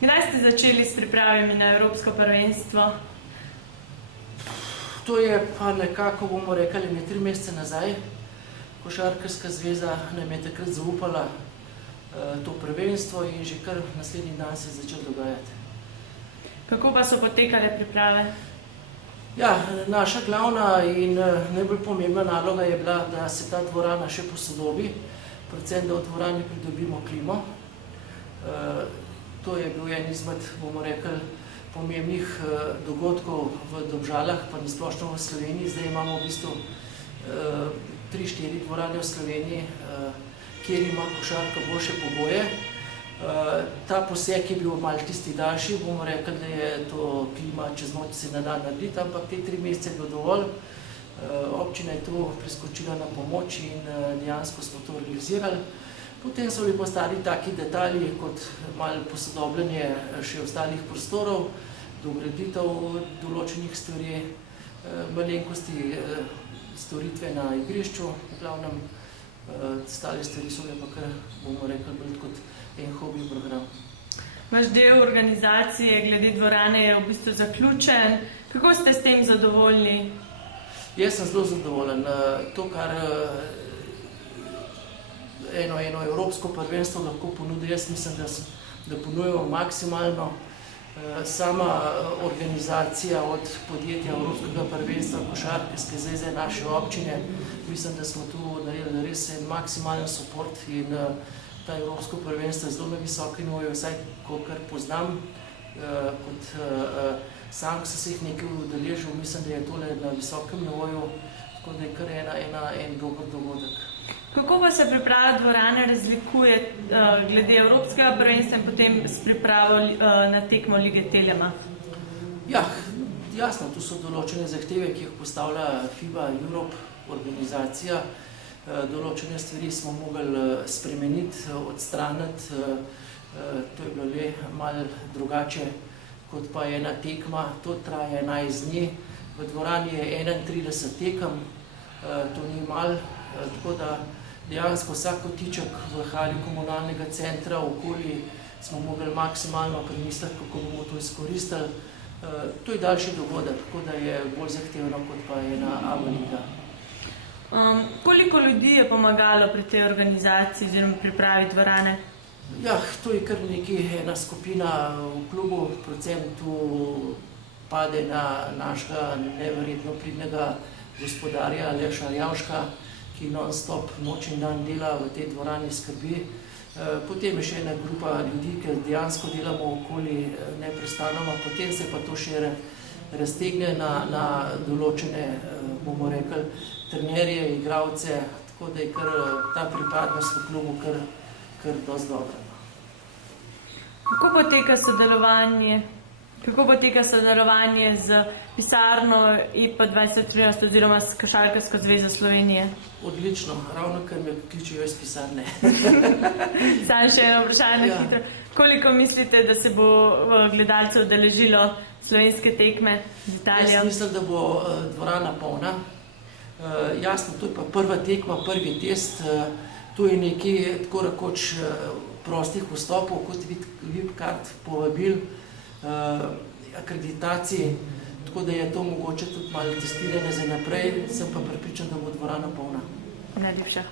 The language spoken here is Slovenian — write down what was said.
Kdaj ste začeli s pripravami na Evropsko prvenstvo? To je pa nekako, bomo rekli, 3 mesece nazaj. Košarkarska zveza nam je takrat zaupala to prvenstvo in že kar naslednji dan se je začelo dogajati. Kako pa so potekale priprave? Ja, naša glavna in najbolj pomembna naloga je bila, da se ta dvorana še posodobi, predvsem, da v dvorani pridobimo klimo. To je bil en izmed, bomo rekli, pomembnih dogodkov v Domžalah, pa nasplošno v Sloveniji. Zdaj imamo v bistvu 3-4 dvorane v Sloveniji, kjer ima košarka boljše pogoje. Ta poseg je bil malo tisti daljši, bomo rekli, da je to klima čez noč se ne da narediti, ampak te 3 mesece je bilo dovolj. Občina je tu priskočila na pomoč in dejansko smo to realizirali. Potem so bili pa ostali taki detalji, kot malo posodobljanje še ostalih prostorov, dograditev določenih stvari, malenkosti storitve na igrišču, v glavnem ostale stvari so bile pa kar, bomo rekli, bolj kot en hobi program. Vaš del organizacije glede dvorane je v bistvu zaključen. Kako ste s tem zadovoljni? Jaz sem zelo zadovoljen. To, kar eno evropsko prvenstvo lahko ponudi, jaz mislim, da ponujemo maksimalno. Sama organizacija od podjetja Evropskega prvenstva, Košarkarske zveze naše občine, mislim, da smo tu naredili res en maksimalen support in ta Evropsko prvenstvo je zelo na visoki nivoju, vsaj kolikor poznam. Kot sam, ko sem se jih nekaj udeležil, mislim, da je tole na visokem nivoju, tako da je kar en dober dogodek. Kako pa se priprava dvorane razlikuje glede Evropskega prvenstva in potem s pripravo na tekmo Lige Telema? Ja, jasno, tu so določene zahteve, ki jih postavlja FIBA Europe organizacija. Določene stvari smo mogli spremeniti, odstraniti. To je bilo le malo drugače, kot pa ena tekma. To traja 11 dni. V dvorani je 31 tekem, to ni malo, tako da dejansko vsak kotiček v hali komunalnega centra okoli smo mogli maksimalno premisliti, kako bomo to izkoristili. To je daljši dogodek, tako da je bolj zahtevno kot pa ena ABA liga. Koliko ljudi je pomagalo pri tej organizaciji oziroma pripravi dvorane? Ja, to je kar ena skupina v klubu, predvsem tu pade na našega neverjetno pridnega gospodarja Aleša Javška, ki non-stop noč in dan dela v tej dvorani, skrbi. Potem je še ena grupa ljudi, ki dejansko delamo okoli neprestanoma, potem se pa to še raztegne na določene, bomo rekli, trenerje, igralce, tako da je ta pripadnost v klubu kar dosti dobra. Kako poteka sodelovanje z pisarno IPA 2013 oziroma s Košarkarsko zvezo Slovenije? Odlično, ravno kar me kličejo iz pisarne. Samo še eno vprašanje hitro. Koliko mislite, da se bo gledalcev udeležilo slovenske tekme z Italijo? Jaz mislim, da bo dvorana polna. Jasno, to je pa prva tekma, prvi test. Tu je nekaj tako rekoč prostih vstopov, kot VIP kart, povabil, akreditacij, tako da je to mogoče tudi malo testiranje za naprej, sem pa prepričan, da bo dvorana polna. Najlepša.